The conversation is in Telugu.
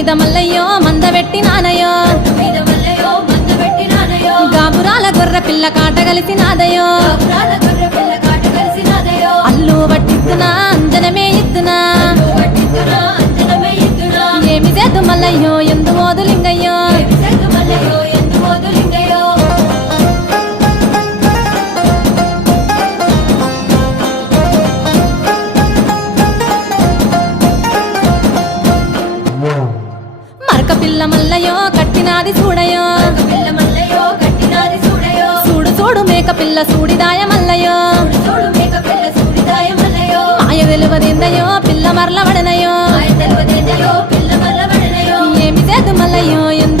మీద మల్లయ్యో మందబెట్టి నానయో గాబురాల గొర్రె పిల్ల కాట కలిసి నాదయో అల్లు పట్టిద్దునా అంజనమే ఇద్దునా ఏమి చేద్దు మల్లయ్యో ఎందు మోదులింగయ్యో మరక పిల్ల మల్లయ్యో కట్టినాది చూడయో చూడు చూడు మేక పిల్ల సూడిదాయ మల్లయ్యో మాయ వెలువదిందయో పిల్ల మరల పడనయో ఏమి చేద్దు మల్లయ్యో ఎందు